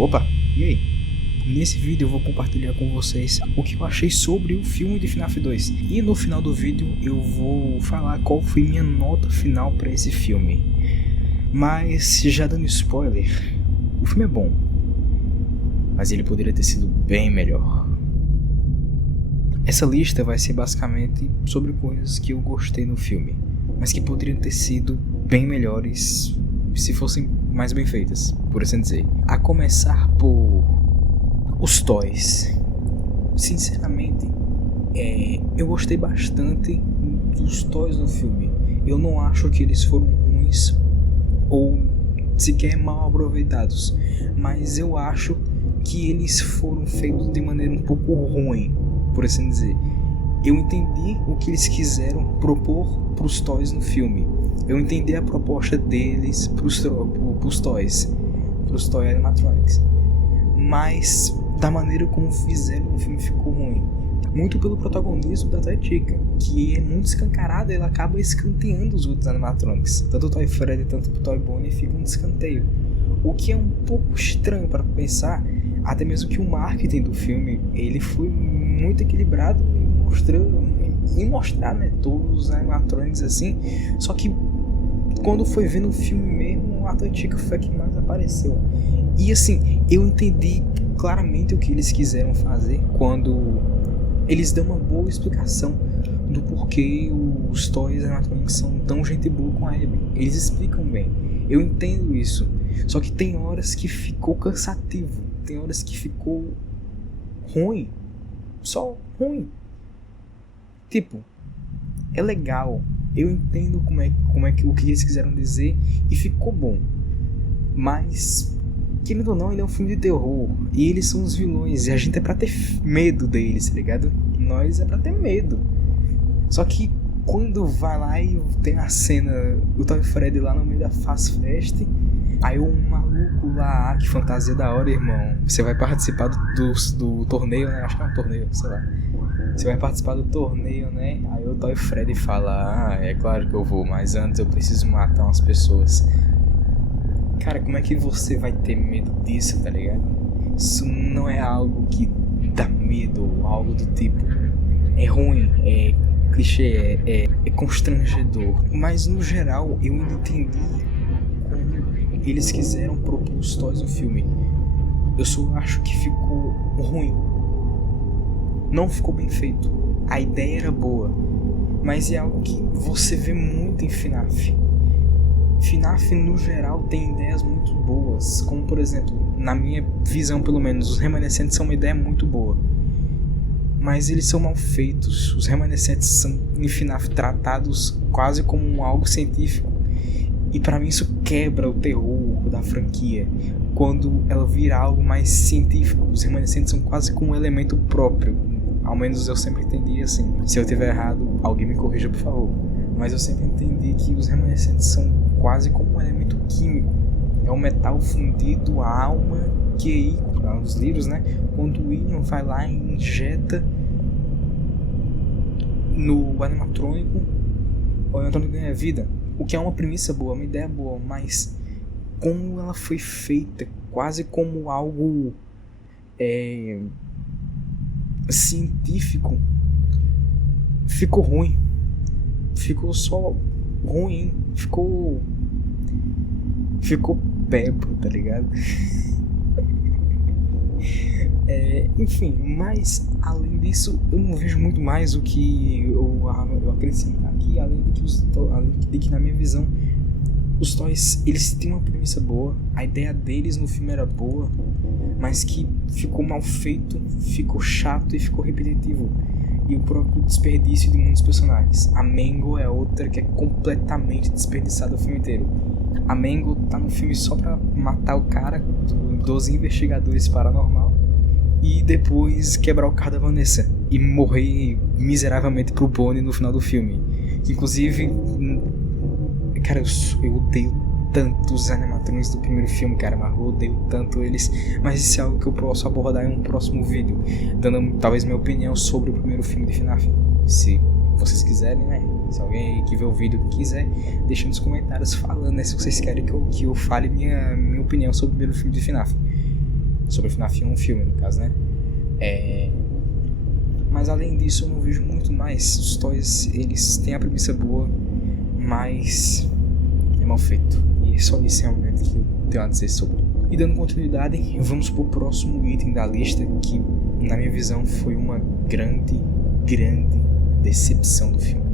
Opa, e aí? Nesse vídeo eu vou compartilhar com vocês o que eu achei sobre o filme de FNAF 2. E no final do vídeo eu vou falar qual foi minha nota final para esse filme. Mas já dando spoiler, o filme é bom, mas ele poderia ter sido bem melhor. Essa lista vai ser basicamente sobre coisas que eu gostei no filme, mas que poderiam ter sido bem melhores se fossem mais bem feitas, por assim dizer. A começar por os toys. Sinceramente, eu gostei bastante dos toys no filme. Eu não acho que eles foram ruins ou sequer mal aproveitados, mas eu acho que eles foram feitos de maneira um pouco ruim, por assim dizer. Eu entendi o que eles quiseram propor para os toys no filme. Eu entendi a proposta deles para os toys, para os toy animatronics, mas da maneira como fizeram o filme ficou ruim. Muito pelo protagonismo da Toy Chica, que é muito escancarado, ela acaba escanteando os outros animatronics. Tanto o Toy Freddy quanto o Toy Bonnie ficam de escanteio, o que é um pouco estranho para pensar, até mesmo que o marketing do filme ele foi muito equilibrado em mostrar, né, todos os animatronics assim. Só que quando foi ver no filme mesmo, a Toy Chica foi a que mais apareceu. E assim, eu entendi claramente o que eles quiseram fazer quando eles dão uma boa explicação do porquê os toys animatronics são tão gente boa com a Abby. Eles explicam bem, eu entendo isso. Só que tem horas que ficou cansativo, tem horas que ficou ruim, só ruim. Tipo, é legal, eu entendo como é que o que eles quiseram dizer e ficou bom, mas querendo ou não, ele é um filme de terror e eles são os vilões e a gente é pra ter medo deles, tá ligado? Nós é pra ter medo. Só que quando vai lá e tem a cena do Toy Freddy lá no meio da Fast Fest, aí um maluco lá, que fantasia da hora, irmão, você vai participar do torneio, né? Acho que é um torneio, sei lá. Você vai participar do torneio, né? Aí o Toy Freddy fala, é claro que eu vou, mas antes eu preciso matar umas pessoas. Cara, como é que você vai ter medo disso, tá ligado? Isso não é algo que dá medo ou algo do tipo. É ruim, é clichê, é constrangedor. Mas no geral, eu ainda entendi como eles quiseram propor os toys no filme. Eu só acho que ficou ruim. Não ficou bem feito. A ideia era boa, mas é algo que você vê muito em FNAF. FNAF no geral tem ideias muito boas, como por exemplo, na minha visão pelo menos, os remanescentes são uma ideia muito boa, mas eles são mal feitos. Os remanescentes são em FNAF tratados quase como algo científico, e pra mim isso quebra o terror da franquia. Quando ela vira algo mais científico, os remanescentes são quase como um elemento próprio. Ao menos eu sempre entendi assim. Se eu tiver errado, alguém me corrija, por favor. Mas eu sempre entendi que os remanescentes são quase como um elemento químico. É um metal fundido, a alma, que aí, nos livros, né? Quando o William vai lá e injeta no animatrônico, o animatrônico ganha vida. O que é uma premissa boa, uma ideia boa, mas como ela foi feita, quase como algo científico, ficou ruim. Ficou só ruim. Ficou bebo, tá ligado? Enfim, mas além disso, eu não vejo muito mais o que eu acrescentar aqui, além de que na minha visão os toys, eles têm uma premissa boa, a ideia deles no filme era boa, mas que ficou mal feito, ficou chato e ficou repetitivo. E o próprio desperdício de muitos personagens. A Mangle é outra que é completamente desperdiçada o filme inteiro. A Mangle tá no filme só pra matar o cara dos investigadores paranormal e depois quebrar o carro da Vanessa e morrer miseravelmente pro Bonnie no final do filme. Inclusive, cara, eu odeio tanto os animatronics do primeiro filme, cara, mas eu odeio tanto eles. Mas isso é algo que eu posso abordar em um próximo vídeo, dando talvez minha opinião sobre o primeiro filme de FNAF. Se vocês quiserem, né? Se alguém aí que vê o vídeo quiser, deixa nos comentários falando, né, se vocês querem que eu fale minha opinião sobre o primeiro filme de FNAF. Sobre FNAF 1, um filme, no caso, né? Mas além disso, eu não vejo muito mais. Os toys, eles têm a premissa boa, mas é mal feito. E é só isso realmente que eu tenho a dizer sobre. E dando continuidade, vamos pro próximo item da lista, que na minha visão foi uma grande decepção do filme.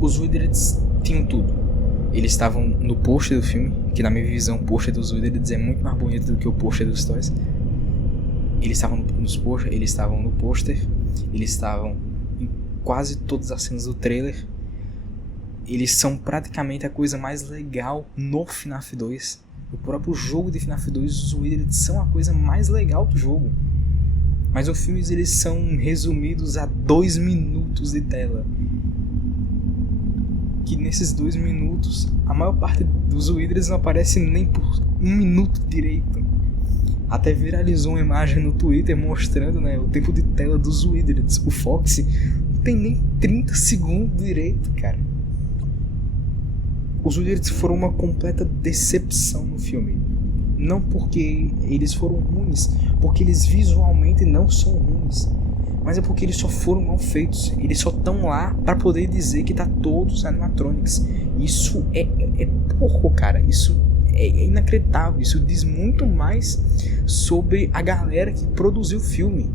Os Wizards tinham tudo. Eles estavam no pôster do filme, que na minha visão o pôster dos Wizards é muito mais bonito do que o pôster dos toys. Eles estavam no pôster, eles estavam em quase todas as cenas do trailer. Eles são praticamente a coisa mais legal no FNAF 2. O próprio jogo de FNAF 2, os Wizards são a coisa mais legal do jogo. Mas os filmes, eles são resumidos a 2 minutos de tela. Que nesses 2 minutos, a maior parte dos Wizards não aparece nem por 1 minuto direito. Até viralizou uma imagem no Twitter mostrando, né, o tempo de tela dos Wizards. O Foxy não tem nem 30 segundos direito, cara. Os Wizards foram uma completa decepção no filme. Não porque eles foram ruins, porque eles visualmente não são ruins, mas é porque eles só foram mal feitos. Eles só estão lá para poder dizer que tá todos animatronics. Isso é porco, cara. Isso é inacreditável. Isso diz muito mais sobre a galera que produziu o filme,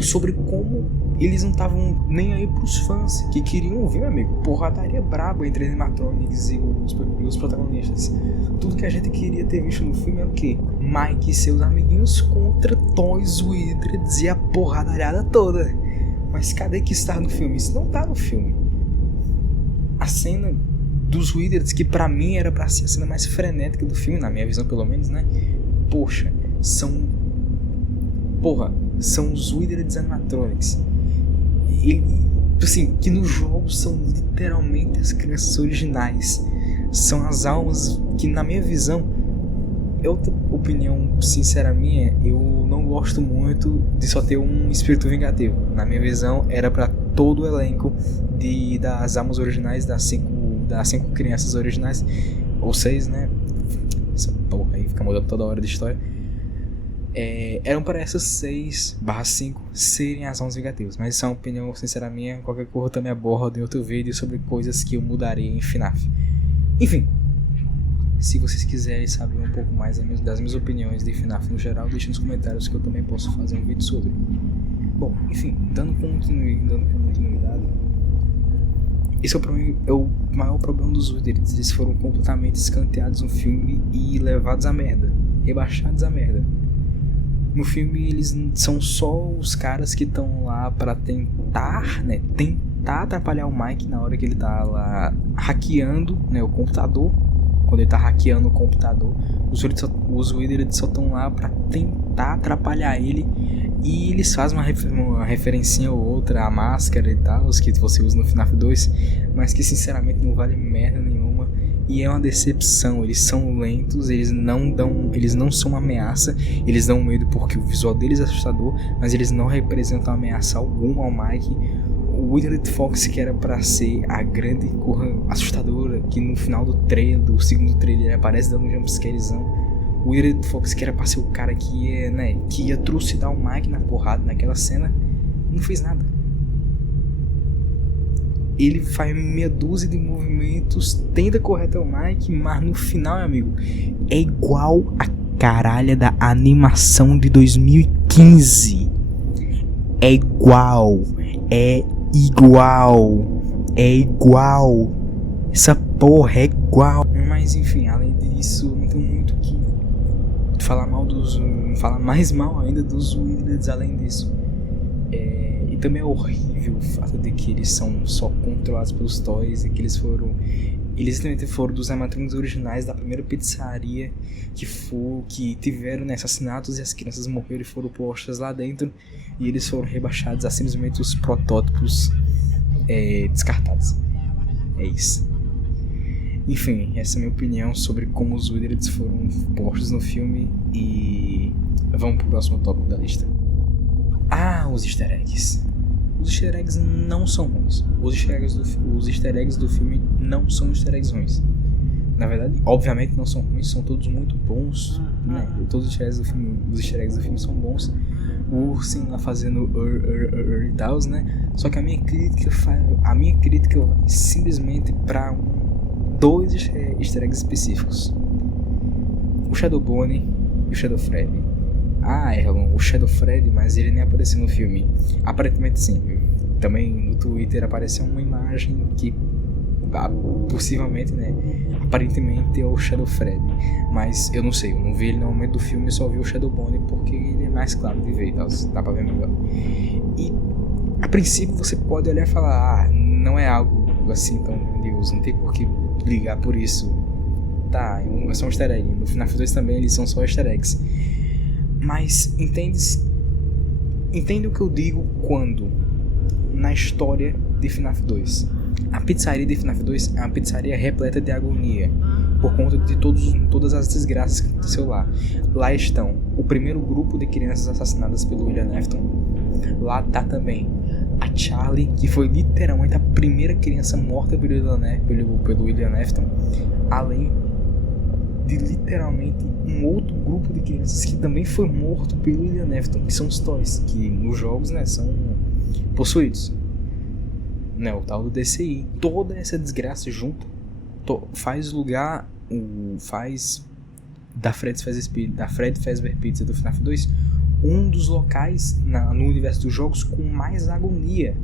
sobre como eles não estavam nem aí pros fãs que queriam ver, meu amigo, porradaria braba entre animatronics e os protagonistas. Tudo que a gente queria ter visto no filme era o quê? Mike e seus amiguinhos contra Toys Wizards e a porradariada toda. Mas cadê que está no filme? Isso não tá no filme. A cena dos Wizards, que pra mim era pra ser a cena mais frenética do filme, na minha visão pelo menos, né? Poxa, são os Wizards animatronics. Assim, que no jogo são literalmente as crianças originais. São as almas que, na minha visão, é outra opinião sincera minha, eu não gosto muito de só ter um espírito vingativo. Na minha visão, era pra todo o elenco das almas originais, das cinco crianças originais, ou 6, né? Essa porra aí fica mudando toda hora de história. Eram para essas 6/5 serem as almas vingativas, mas isso é uma opinião sincera minha. Qualquer coisa eu também abordo em outro vídeo sobre coisas que eu mudaria em FNAF. Enfim, se vocês quiserem saber um pouco mais das minhas opiniões de FNAF no geral, deixe nos comentários que eu também posso fazer um vídeo sobre. Bom, enfim, dando continuidade, esse pra mim é o maior problema dos Wizards. Eles foram completamente escanteados no filme e levados à merda, rebaixados à merda. No filme eles são só os caras que estão lá pra tentar atrapalhar o Mike na hora que ele tá lá hackeando, né, o computador. Quando ele tá hackeando o computador, os Wizards só estão lá pra tentar atrapalhar ele. E eles fazem uma referencinha ou outra à máscara e tal, que você usa no FNAF 2, mas que sinceramente não vale merda nenhuma. E é uma decepção. Eles são lentos, eles não são uma ameaça, eles dão medo porque o visual deles é assustador, mas eles não representam ameaça alguma ao Mike. O Wizard Fox, que era pra ser a grande corra assustadora, que no final do segundo trailer ele aparece dando um jumpscarezão. O Wizard Fox, que era pra ser o cara que ia trucidar o Mike na porrada naquela cena, não fez nada. Ele faz meia dúzia de movimentos, tenta correr até o Mike, mas no final, meu amigo, é igual a caralha da animação de 2015. É igual. Essa porra é igual. Mas enfim, além disso, não tem muito que falar mais mal ainda dos Wizards além disso. E também é horrível o fato de que eles são só controlados pelos toys e que eles também foram dos animatronics originais da primeira pizzaria que tiveram, né, assassinatos, e as crianças morreram e foram postas lá dentro, e eles foram rebaixados a simplesmente os protótipos descartados. É isso. Enfim, essa é a minha opinião sobre como os Wizards foram postos no filme. E vamos pro próximo tópico da lista. Os easter eggs. Os easter eggs não são ruins. Os easter eggs do filme não são easter eggs ruins. Na verdade, obviamente não são ruins, são todos muito bons, né? Todos os easter eggs do filme são bons. O ursinho lá fazendo e tal, né? Só que a minha crítica vai simplesmente para dois easter eggs específicos: o Shadow Bonnie e o Shadow Freddy. Erlon, o Shadow Freddy, mas ele nem apareceu no filme. Aparentemente sim. Também no Twitter apareceu uma imagem que possivelmente, né, aparentemente é o Shadow Freddy, mas eu não sei, eu não vi ele no momento do filme, eu só vi o Shadow Bonnie porque ele é mais claro de ver e tal, dá pra ver melhor. E a princípio você pode olhar e falar, não é algo assim tão grandioso, não tem por que brigar por isso, tá, é só um easter egg. No FNAF 2 também eles são só easter eggs, mas entende o que eu digo quando na história de FNAF 2 a pizzaria de FNAF 2 é uma pizzaria repleta de agonia por conta de todas as desgraças que aconteceu lá. Lá estão o primeiro grupo de crianças assassinadas pelo William Afton. Lá tá também a Charlie, que foi literalmente a primeira criança morta pelo William Afton, além de literalmente um outro grupo de crianças que também foi morto pelo William Afton, que são os Toys, que nos jogos, né, são possuídos. Né, o tal do DCI. Toda essa desgraça junto faz da Fred Fazbear Pizza do FNAF 2 um dos locais no universo dos jogos com mais agonia.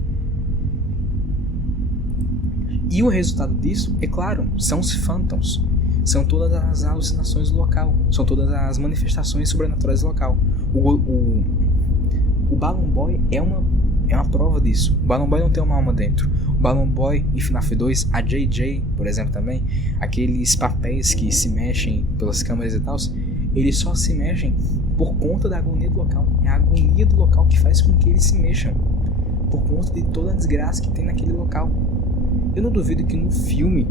E o resultado disso, é claro, são os Phantoms. São todas as alucinações do local. São todas as manifestações sobrenaturais do local. O Balloon Boy é uma prova disso. O Balloon Boy não tem uma alma dentro. O Balloon Boy em FNAF 2, a JJ, por exemplo, também, aqueles papéis que se mexem pelas câmeras e tal, eles só se mexem por conta da agonia do local. É a agonia do local que faz com que eles se mexam, por conta de toda a desgraça que tem naquele local. Eu não duvido que no filme,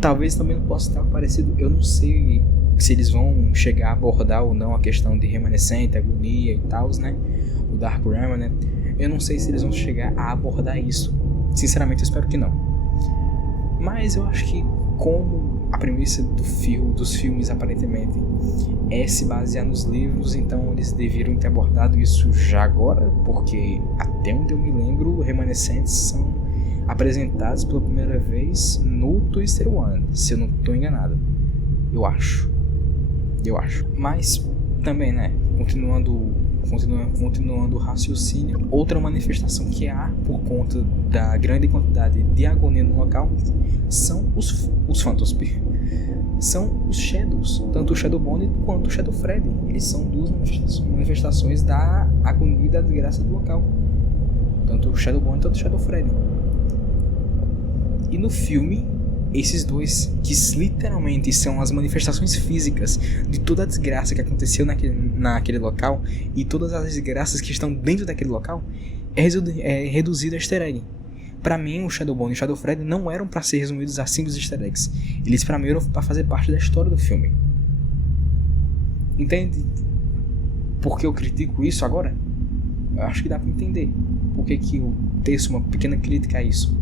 talvez também não possa estar parecido. Eu não sei se eles vão chegar a abordar ou não a questão de remanescente, agonia e tal, né? O Dark Remnant. Eu não sei se eles vão chegar a abordar isso. Sinceramente, eu espero que não. Mas eu acho que, como a premissa dos filmes aparentemente é se basear nos livros, então eles deveriam ter abordado isso já agora, porque até onde eu me lembro, remanescentes são apresentados pela primeira vez no Twister One, se eu não estou enganado. Eu acho. Mas também, né, continuando o raciocínio, outra manifestação que há por conta da grande quantidade de agonia no local são os Phantoms. São os Shadows, tanto o Shadow Bonnie quanto o Shadow Freddy. Eles são duas manifestações da agonia e da desgraça do local, tanto o Shadow Bonnie quanto o Shadow Freddy. E no filme, esses dois, que literalmente são as manifestações físicas de toda a desgraça que aconteceu naquele local e todas as desgraças que estão dentro daquele local, é reduzido a easter egg. Pra mim, o Shadow Bonnie e o Shadow Freddy não eram pra ser resumidos a simples easter eggs. Eles pra mim eram pra fazer parte da história do filme. Entende por que eu critico isso agora? Eu acho que dá pra entender por que eu teço uma pequena crítica a isso.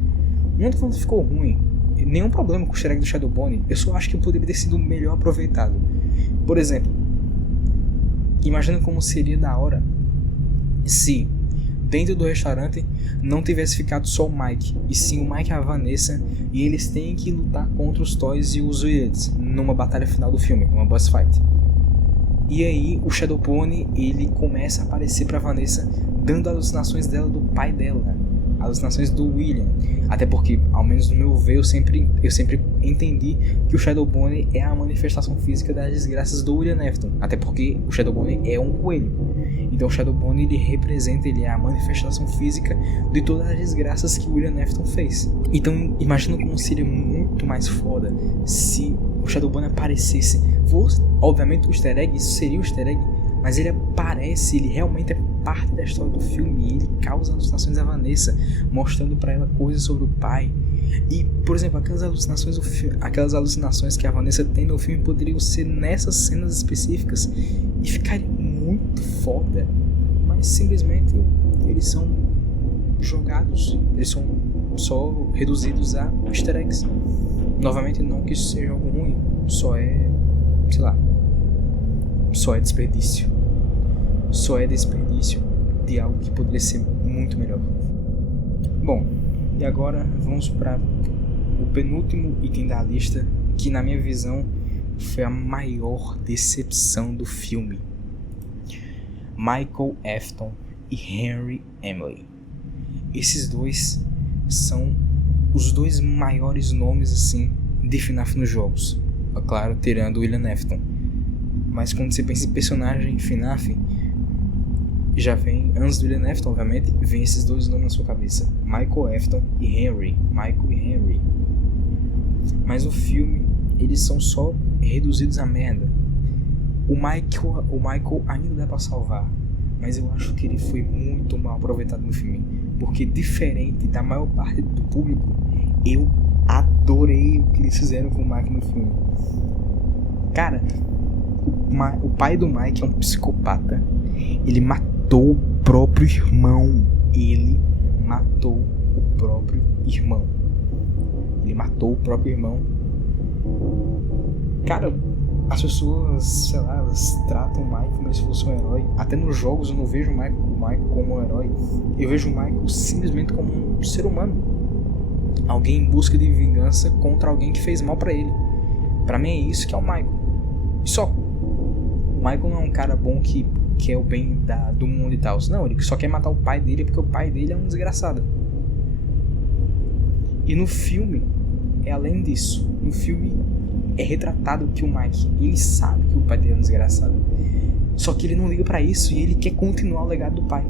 Não tô falando que ficou ruim, nenhum problema com o easter egg do Shadow Bonnie, eu só acho que poderia ter sido melhor aproveitado. Por exemplo, imagina como seria da hora se dentro do restaurante não tivesse ficado só o Mike, e sim o Mike e a Vanessa, e eles têm que lutar contra os Toys e os Weirds numa batalha final do filme, numa boss fight. E aí o Shadow Bonnie, ele começa a aparecer pra Vanessa dando alucinações dela do pai dela, alucinações do William. Até porque, ao menos no meu ver, eu sempre entendi que o Shadow Bonnie é a manifestação física das desgraças do William Afton. Até porque o Shadow Bonnie é um coelho. Então o Shadow Bonnie, ele é a manifestação física de todas as desgraças que o William Afton fez. Então imagina como seria muito mais foda se o Shadow Bonnie aparecesse. Obviamente o easter egg, isso seria o easter egg, mas ele aparece, ele realmente é parte da história do filme, e ele causa alucinações a Vanessa, mostrando pra ela coisas sobre o pai. E, por exemplo, aquelas alucinações que a Vanessa tem no filme poderiam ser nessas cenas específicas e ficaria muito foda, mas simplesmente eles são jogados, eles são só reduzidos a easter eggs. Novamente, não que isso seja algo ruim, só é, sei lá, só é desperdício. Só é desperdício de algo que poderia ser muito melhor. Bom, e agora vamos para o penúltimo item da lista, que na minha visão foi a maior decepção do filme. Michael Afton e Henry Emily. Esses dois são os dois maiores nomes assim de FNAF nos jogos. É claro, tirando o William Afton. Mas quando você pensa em personagem FNAF, já vem, antes do William Afton, obviamente, vem esses dois nomes na sua cabeça: Michael Afton e Henry. Michael e Henry. Mas no filme, eles são só reduzidos a merda. O Michael ainda dá pra salvar, mas eu acho que ele foi muito mal aproveitado no filme. Porque diferente da maior parte do público, eu adorei o que eles fizeram com o Mike no filme. Cara, o pai do Mike é um psicopata. Ele matou o próprio irmão. Ele matou o próprio irmão. Cara, as pessoas, sei lá, elas tratam o Mike como se fosse um herói. Até nos jogos eu não vejo o Mike como um herói. Eu vejo o Mike simplesmente como um ser humano. Alguém em busca de vingança contra alguém que fez mal pra ele. Pra mim é isso que é o Michael. E só. O Michael não é um cara bom que quer o bem do mundo e tal. Não, ele só quer matar o pai dele porque o pai dele é um desgraçado. E no filme é além disso. No filme é retratado que o Mike, ele sabe que o pai dele é um desgraçado. Só que ele não liga pra isso e ele quer continuar o legado do pai.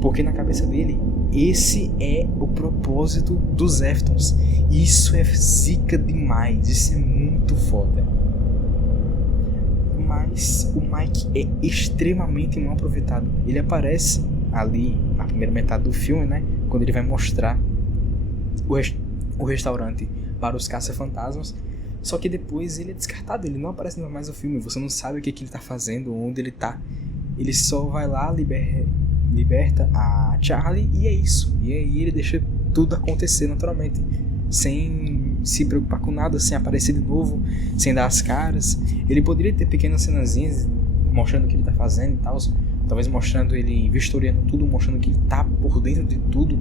Porque na cabeça dele, esse é o propósito dos Aftons. Isso é zica demais, isso é muito foda. Mas o Mike é extremamente mal aproveitado. Ele aparece ali na primeira metade do filme, né? Quando ele vai mostrar o restaurante para os caça-fantasmas. Só que depois ele é descartado, ele não aparece mais no filme. Você não sabe o que ele tá fazendo, onde ele tá. Ele só vai lá, liberta a Charlie e é isso. E aí ele deixa tudo acontecer naturalmente, sem se preocupar com nada, sem aparecer de novo, sem dar as caras. Ele poderia ter pequenas cenazinhas mostrando o que ele tá fazendo e tal, talvez mostrando ele vistoriando tudo, mostrando que ele tá por dentro de tudo,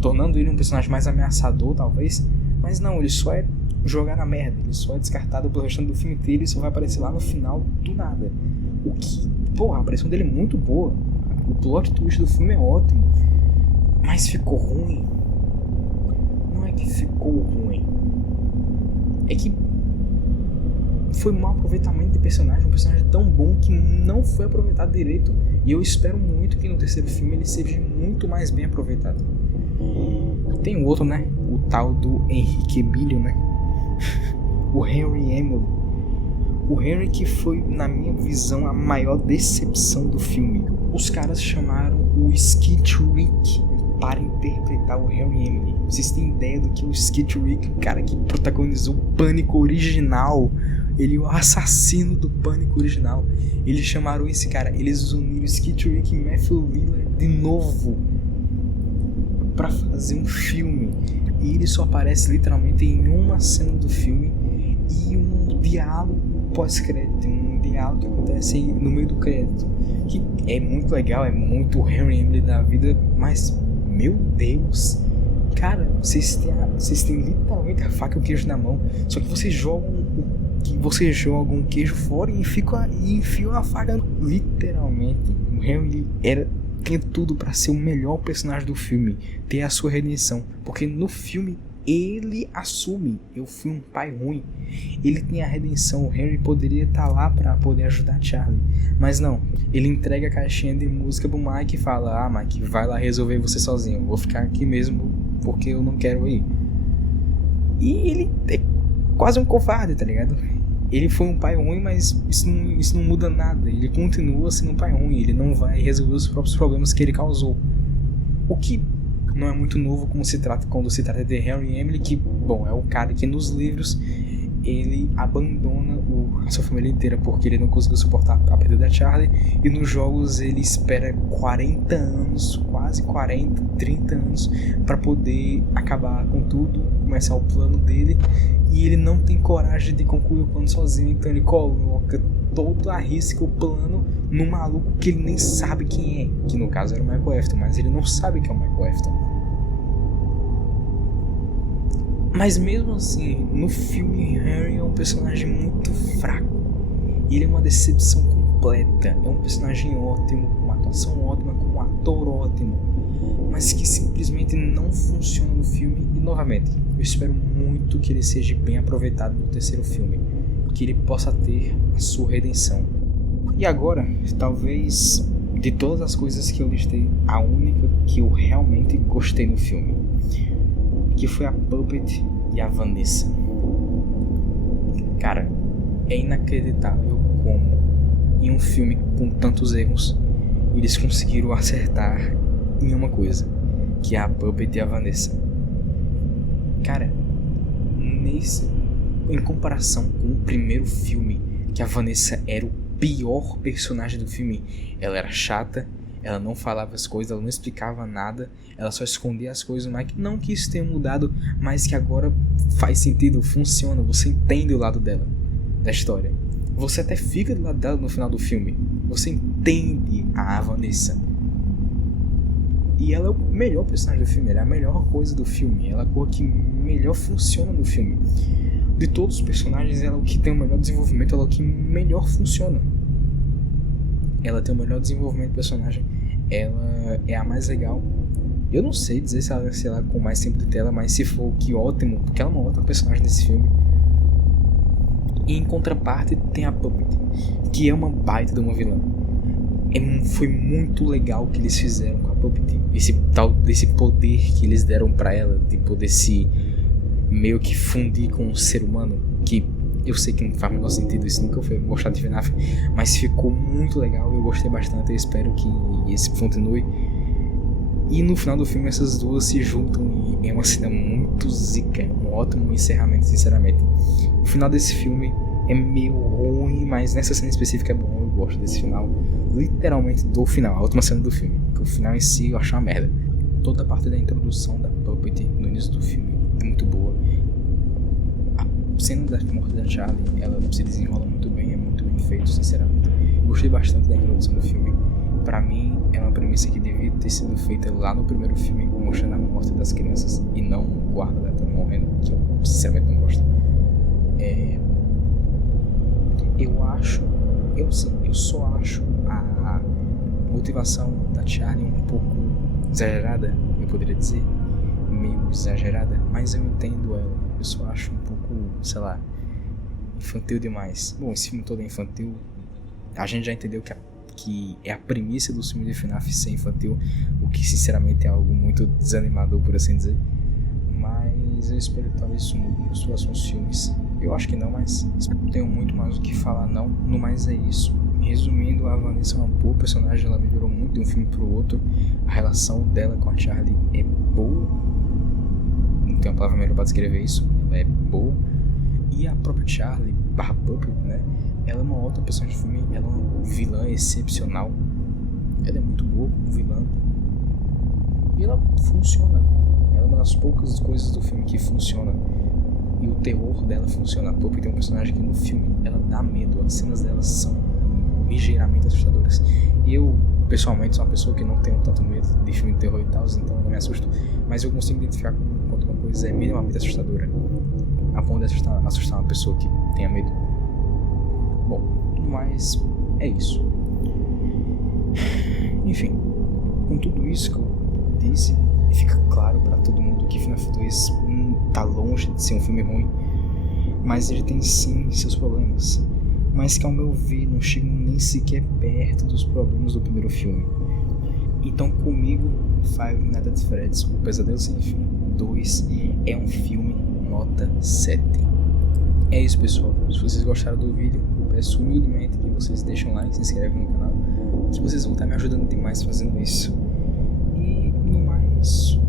tornando ele um personagem mais ameaçador talvez. Mas não, ele só é jogar na merda, ele só é descartado pelo restante do filme inteiro e só vai aparecer lá no final do nada. O que, porra, a aparição dele é muito boa, o plot twist do filme é ótimo, mas ficou ruim. Não é que ficou ruim, é que foi um mau aproveitamento de personagem, um personagem tão bom que não foi aproveitado direito. E eu espero muito que no terceiro filme ele seja muito mais bem aproveitado. Tem o outro, né, o tal do Henrique Emílio, né, o Henry Emily. O Henry, que foi, na minha visão, a maior decepção do filme. Os caras chamaram o Skid Rick para interpretar o Henry Emily. Vocês têm ideia do que o Skid Rick, o cara que protagonizou o Pânico original, ele é o assassino do Pânico original. Eles chamaram esse cara, eles uniram Skid Rick e Matthew Lillard de novo para fazer um filme. E ele só aparece literalmente em uma cena do filme e um diálogo pós-crédito, um diálogo que acontece no meio do crédito, que é muito legal, é muito Henry Emily da vida, mas meu Deus, cara, vocês têm literalmente a faca e o queijo na mão, só que vocês jogam um queijo fora e enfiam a faca. Literalmente, o Henry tinha tudo para ser o melhor personagem do filme, ter a sua redenção, porque no filme ele assume: eu fui um pai ruim. Ele tem a redenção. O Henry poderia estar lá para poder ajudar Charlie, mas não, ele entrega a caixinha de música pro Mike e fala: ah, Mike, vai lá resolver você sozinho, vou ficar aqui mesmo porque eu não quero ir. E ele é quase um covarde, tá ligado? Ele foi um pai ruim, mas isso não muda nada. Ele continua sendo um pai ruim. Ele não vai resolver os próprios problemas que ele causou. O que não é muito novo quando se trata de Henry Emily, que, bom, é o cara que nos livros ele abandona a sua família inteira porque ele não conseguiu suportar a perda da Charlie, e nos jogos ele espera 40 anos, quase 40, 30 anos, para poder acabar com tudo, começar o plano dele, e ele não tem coragem de concluir o plano sozinho, então ele coloca todo, arrisca o plano no maluco que ele nem sabe quem é, que no caso era o Michael Afton, mas ele não sabe que é o Michael Afton. Mas mesmo assim, no filme, Harry é um personagem muito fraco. Ele é uma decepção completa. É um personagem ótimo, com uma atuação ótima, com um ator ótimo, mas que simplesmente não funciona no filme. E novamente, eu espero muito que ele seja bem aproveitado no terceiro filme, que ele possa ter a sua redenção. E agora, talvez de todas as coisas que eu listei, a única que eu realmente gostei no filme, que foi a Puppet e a Vanessa. Cara, é inacreditável como em um filme com tantos erros eles conseguiram acertar em uma coisa, que é a Puppet e a Vanessa. Cara, em comparação com o primeiro filme, que a Vanessa era o pior personagem do filme, ela era chata, ela não falava as coisas, ela não explicava nada, ela só escondia as coisas, mas não que isso tenha mudado, mas que agora faz sentido, funciona, você entende o lado dela, da história. Você até fica do lado dela no final do filme, você entende a Vanessa. E ela é o melhor personagem do filme, ela é a melhor coisa do filme, ela é a cor que melhor funciona no filme. De todos os personagens, ela é o que tem o melhor desenvolvimento, ela é o que melhor funciona. Ela tem o melhor desenvolvimento do personagem, ela é a mais legal. Eu não sei dizer se ela com mais tempo de tela, mas se for, que ótimo, porque ela é uma ótima personagem desse filme. E em contraparte tem a Puppet, que é uma baita de uma vilã. Foi muito legal o que eles fizeram com a Puppet, esse poder que eles deram pra ela, de poder se meio que fundir com o ser humano, que eu sei que não faz o menor sentido, isso nunca foi mostrado de FNAF, mas ficou muito legal, eu gostei bastante, eu espero que esse continue. E no final do filme essas duas se juntam e é uma cena muito zica, um ótimo encerramento, sinceramente. O final desse filme é meio ruim, mas nessa cena específica é bom, eu gosto desse final, literalmente do final, a última cena do filme, porque o final em si eu acho uma merda. Toda a parte da introdução da Puppet no início do filme é muito boa. A cena da morte da Charlie, ela se desenrola muito bem, é muito bem feito, sinceramente. Gostei bastante da introdução do filme. Pra mim, é uma premissa que devia ter sido feita lá no primeiro filme, mostrando a morte das crianças, e não o guarda dela morrendo, que eu sinceramente não gosto. Eu só acho a motivação da Charlie um pouco exagerada, eu poderia dizer, meio exagerada, mas eu entendo ela. Eu só acho um pouco, sei lá, infantil demais. Bom, esse filme todo é infantil. A gente já entendeu que é a premissa do filme de FNAF ser infantil, o que sinceramente é algo muito desanimador, por assim dizer. Mas eu espero que talvez isso mude nos próximos filmes. Eu acho que não, mas não tenho muito mais o que falar não. No mais é isso. Resumindo, a Vanessa é uma boa personagem, ela melhorou muito de um filme pro outro. A relação dela com a Charlie é boa. Não tem uma palavra melhor para descrever isso. Ela é boa. E a própria Charlie, Puppet, né? Ela é uma ótima personagem do filme. Ela é uma vilã excepcional. Ela é muito boa como vilã. E ela funciona. Ela é uma das poucas coisas do filme que funciona. E o terror dela funciona. A Puppet tem um personagem que no filme ela dá medo. As cenas dela são ligeiramente assustadoras. Eu, pessoalmente, sou uma pessoa que não tenho tanto medo de filme de terror e tal, então eu não me assusto. Mas eu consigo identificar quando uma coisa é minimamente assustadora, a ponto de assustar uma pessoa que tenha medo. Bom, mas é isso. Enfim, com tudo isso que eu disse, fica claro pra todo mundo que FNAF 2 tá longe de ser um filme ruim, mas ele tem sim seus problemas, mas que ao meu ver não chegam nem sequer perto dos problemas do primeiro filme. Então comigo, Five Nights at Freddy's, O Pesadelo Sem Fim 2 é um filme nota 7. É isso, pessoal. Se vocês gostaram do vídeo, eu peço humildemente que vocês deixem um like, se inscrevam no canal, que vocês vão estar me ajudando demais fazendo isso. E no mais,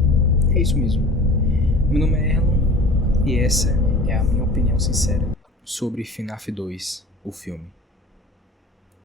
é isso mesmo. Meu nome é Erlon e essa é a minha opinião sincera sobre FNAF 2, o filme.